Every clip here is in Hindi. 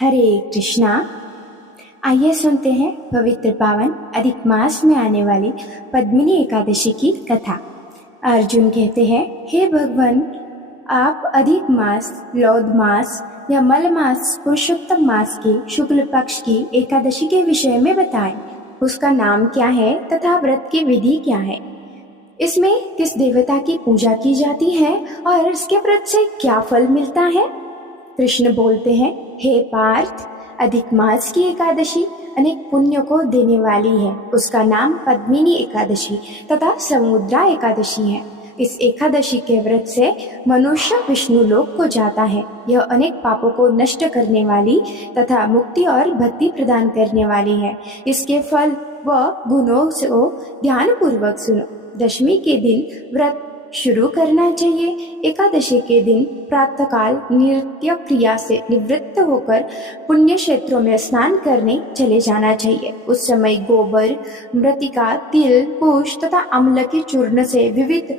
हरे कृष्णा। आइए सुनते हैं पवित्र पावन अधिक मास में आने वाली पद्मिनी एकादशी की कथा। अर्जुन कहते हैं, हे भगवान, आप अधिक मास, लौद मास या मल मास पुरुषोत्तम मास के शुक्ल पक्ष की एकादशी के विषय में बताएं। उसका नाम क्या है तथा व्रत की विधि क्या है? इसमें किस देवता की पूजा की जाती है और इसके व्रत से क्या फल मिलता है? कृष्ण बोलते हैं, हे पार्थ, अधिक मास की एकादशी अनेक पुण्यों को देने वाली है। उसका नाम पद्मिनी एकादशी तथा समुद्रा एकादशी है। इस एकादशी के व्रत से मनुष्य विष्णु लोक को जाता है। यह अनेक पापों को नष्ट करने वाली तथा मुक्ति और भक्ति प्रदान करने वाली है। इसके फल व गुणों को ध्यान पूर्वक सुनो। दशमी के दिन व्रत शुरू करना चाहिए। एकादशी के दिन प्रातःकाल नित्य क्रिया से निवृत्त होकर पुण्य क्षेत्रों में स्नान करने चले जाना चाहिए। उस समय गोबर, मृतिका, तिल, कुश तथा अम्ल के चूर्ण से विविध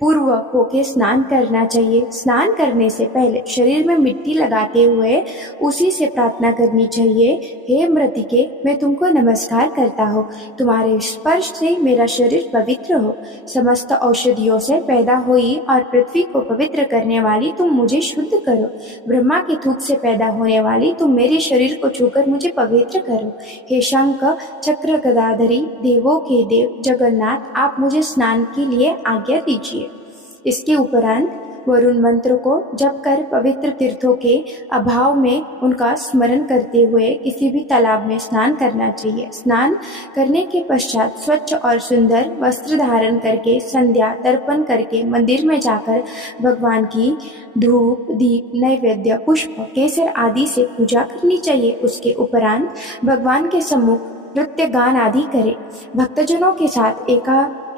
पूर्व होके स्नान करना चाहिए। स्नान करने से पहले शरीर में मिट्टी लगाते हुए उसी से प्रार्थना करनी चाहिए, हे मृतिके, मैं तुमको नमस्कार करता हूँ। तुम्हारे स्पर्श से मेरा शरीर पवित्र हो। समस्त औषधियों से पैदा हुई और पृथ्वी को पवित्र करने वाली तुम मुझे शुद्ध करो। ब्रह्मा के थूक से पैदा होने वाली तुम मेरे शरीर को छूकर मुझे पवित्र करो। हे शंख चक्र गदाधरी, देवों के देव जगन्नाथ, आप मुझे स्नान के लिए आज्ञा दीजिए। इसके उपरांत वरुण मंत्र को जप कर पवित्र तीर्थों के अभाव में उनका स्मरण करते हुए किसी भी तालाब में स्नान करना चाहिए। स्नान करने के पश्चात स्वच्छ और सुंदर वस्त्र धारण करके संध्या तर्पण करके मंदिर में जाकर भगवान की धूप, दीप, नैवेद्य, पुष्प, केसर आदि से पूजा करनी चाहिए। उसके उपरांत भगवान के सम्मुख नृत्य गान आदि करे। भक्तजनों के साथ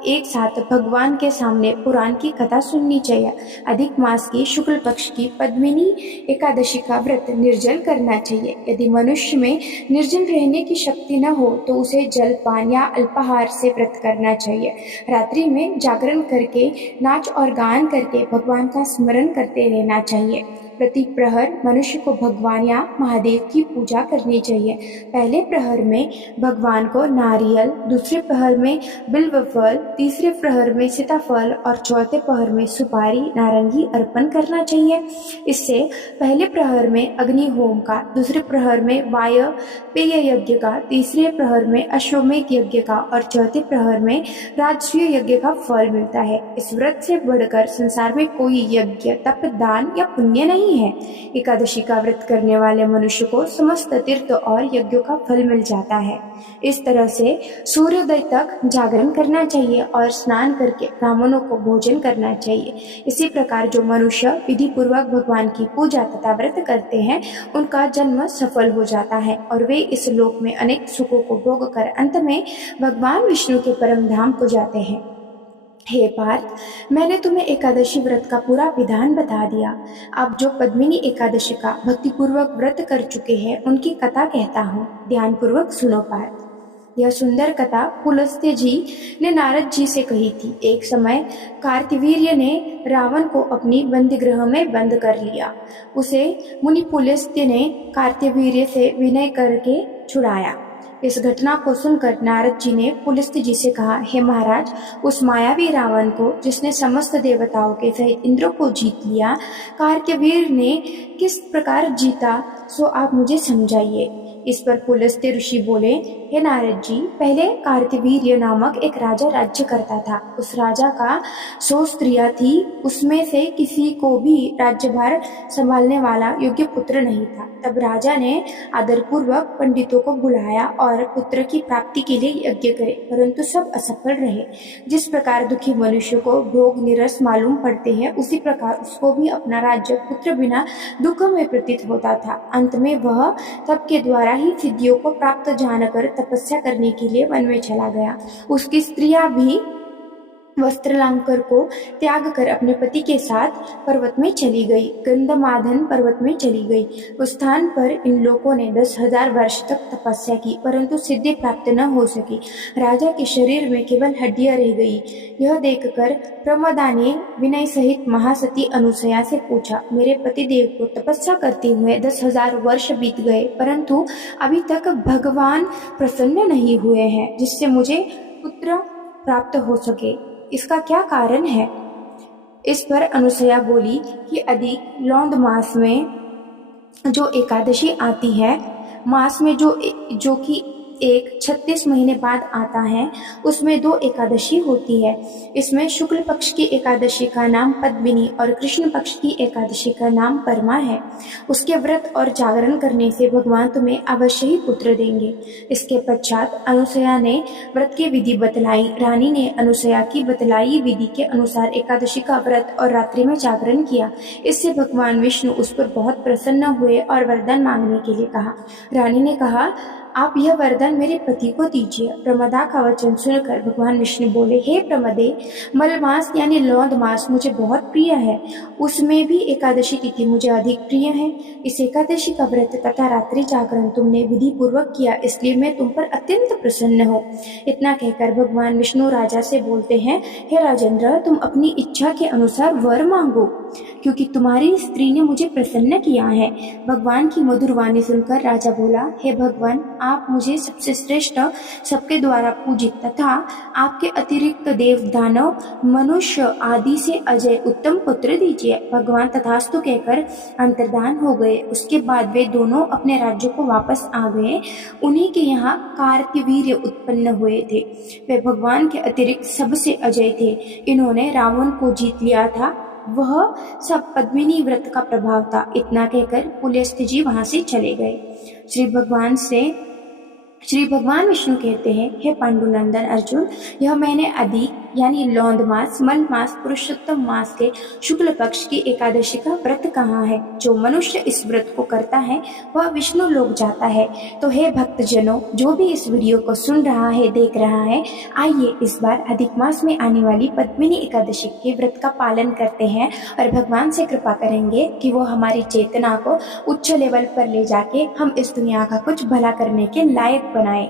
एक साथ भगवान के सामने पुराण की कथा सुननी चाहिए। अधिक मास की शुक्ल पक्ष की पद्मिनी एकादशी का व्रत निर्जल करना चाहिए। यदि मनुष्य में निर्जल रहने की शक्ति न हो तो उसे जलपान या अल्पाहार से व्रत करना चाहिए। रात्रि में जागरण करके नाच और गान करके भगवान का स्मरण करते रहना चाहिए। प्रति प्रहर मनुष्य को भगवान या महादेव की पूजा करनी चाहिए। पहले प्रहर में भगवान को नारियल, दूसरे प्रहर में बिल्व फल, तीसरे प्रहर में सीताफल और चौथे प्रहर में सुपारी, नारंगी अर्पण करना चाहिए। इससे पहले प्रहर में अग्नि होम का, दूसरे प्रहर में वायपेय यज्ञ का, तीसरे प्रहर में अश्वमेध यज्ञ का और चौथे प्रहर में राजसूय यज्ञ का फल मिलता है। इस व्रत से बढ़कर संसार में कोई यज्ञ, तप, दान या पुण्य नहीं है। एकादशी का व्रत करने वाले मनुष्य को समस्त तीर्थ और यज्ञों का फल मिल जाता है। इस तरह से सूर्योदय तक जागरण करना चाहिए और स्नान करके ब्राह्मणों को भोजन करना चाहिए। इसी प्रकार जो मनुष्य विधि पूर्वक भगवान की पूजा तथा व्रत करते हैं उनका जन्म सफल हो जाता है और वे इस लोक में अनेक सुखों को भोग कर अंत में भगवान विष्णु के परम धाम को जाते हैं। हे पार्थ, मैंने तुम्हें एकादशी व्रत का पूरा विधान बता दिया। अब जो पद्मिनी एकादशी का भक्तिपूर्वक व्रत कर चुके हैं उनकी कथा कहता हूँ, ध्यान पूर्वक सुनो पार्थ। यह सुंदर कथा पुलस्त्य जी ने नारद जी से कही थी। एक समय कार्तवीर्य ने रावण को अपनी बंदीगृह में बंद कर लिया। उसे मुनि पुलस्त्य ने कार्तवीर्य से विनय करके छुड़ाया। इस घटना को सुनकर नारद जी ने पुलस्त्य जी से कहा, हे महाराज, उस मायावी रावण को जिसने समस्त देवताओं के सहित इंद्र को जीत लिया, कार्तवीर्य ने किस प्रकार जीता सो आप मुझे समझाइए। इस पर पुलस्त्य ऋषि बोले, हे नारद जी, पहले कार्तवीर्य नामक एक राजा राज्य करता था। उस राजा का 100 स्त्रियां थी। उसमें से किसी को भी राज्यभार संभालने वाला योग्य पुत्र नहीं था। तब राजा ने आदरपूर्वक पंडितों को बुलाया और पुत्र की प्राप्ति के लिए यज्ञ करे, परंतु सब असफल रहे। जिस प्रकार दुखी मनुष्य को भोग निरस मालूम पड़ते हैं, उसी प्रकार उसको भी अपना राज्य पुत्र बिना दुख में प्रतीत होता था। अंत में वह सबके द्वारा ही सिद्धियों को प्राप्त जानकर तपस्या करने के लिए वन में चला गया। उसकी स्त्रियां भी वस्त्रालंकार को त्याग कर अपने पति के साथ पर्वत में चली गई, गंधमादन पर्वत में चली गई। उस स्थान पर इन लोगों ने 10,000 वर्ष तक तपस्या की, परंतु सिद्धि प्राप्त न हो सकी। राजा के शरीर में केवल हड्डियां रह गई। यह देखकर प्रमदा ने विनय सहित महासती अनुसया से पूछा, मेरे पतिदेव को तपस्या करते हुए 10,000 वर्ष बीत गए, परंतु अभी तक भगवान प्रसन्न नहीं हुए हैं जिससे मुझे पुत्र प्राप्त हो सके। इसका क्या कारण है? इस पर अनुसया बोली कि अधिक लौंद मास में जो एकादशी आती है, मास में जो कि एक 36 महीने बाद आता है, उसमें 2 एकादशी होती है। इसमें शुक्ल पक्ष की एकादशी का नाम पद्मिनी और कृष्ण पक्ष की एकादशी का नाम परमा है। उसके व्रत और जागरण करने से भगवान तुम्हें अवश्य ही पुत्र देंगे। इसके पश्चात अनुसया ने व्रत की विधि बतलाई। रानी ने अनुसया की बतलाई विधि के अनुसार एकादशी का व्रत और रात्रि में जागरण किया। इससे भगवान विष्णु उस पर बहुत प्रसन्न हुए और वरदान मांगने के लिए कहा। रानी ने कहा, आप यह वरदान मेरे पति को दीजिए। प्रमदा का वचन सुनकर भगवान विष्णु बोले, हे प्रमदे, मलमास यानी लौंद मास मुझे बहुत प्रिय है, उसमें भी एकादशी तिथि मुझे अधिक प्रिय है। इस एकादशी का व्रत तथा रात्रि जागरण तुमने विधि पूर्वक किया, इसलिए मैं तुम पर अत्यंत प्रसन्न हूँ। इतना कहकर भगवान विष्णु राजा से बोलते हैं, हे राजेंद्र, तुम अपनी इच्छा के अनुसार वर मांगो, क्योंकि तुम्हारी स्त्री ने मुझे प्रसन्न किया है। भगवान की मधुर वाणी सुनकर राजा बोला, हे भगवान, आप मुझे सबसे श्रेष्ठ, सबके द्वारा पूजित तथा आपके अतिरिक्त देव, दानव, मनुष्य आदि से अजय उत्तम पुत्र दीजिए। भगवान तथास्तु कहकर अंतर्धान हो गए। उसके बाद वे दोनों अपने राज्यों को वापस आ गए। उन्हीं के यहाँ कार्तवीर्य उत्पन्न हुए थे। वे भगवान के अतिरिक्त सबसे अजय थे। इन्होंने रावण को जीत लिया था। वह सब पद्मिनी व्रत का प्रभाव था। इतना कहकर पुलस्त्य जी वहां से चले गए। श्री भगवान विष्णु कहते हैं, हे पांडुनंदन अर्जुन, यह महीने अधिक यानी लौंद मास, मल मास, पुरुषोत्तम मास के शुक्ल पक्ष की एकादशी का व्रत कहाँ है? जो मनुष्य इस व्रत को करता है वह विष्णु लोक जाता है। तो हे भक्तजनों, जो भी इस वीडियो को सुन रहा है, देख रहा है, आइए इस बार अधिक मास में आने वाली पद्मिनी एकादशी के व्रत का पालन करते हैं और भगवान से कृपा करेंगे कि वो हमारी चेतना को उच्च लेवल पर ले जाके हम इस दुनिया का कुछ भला करने के लायक बनाए।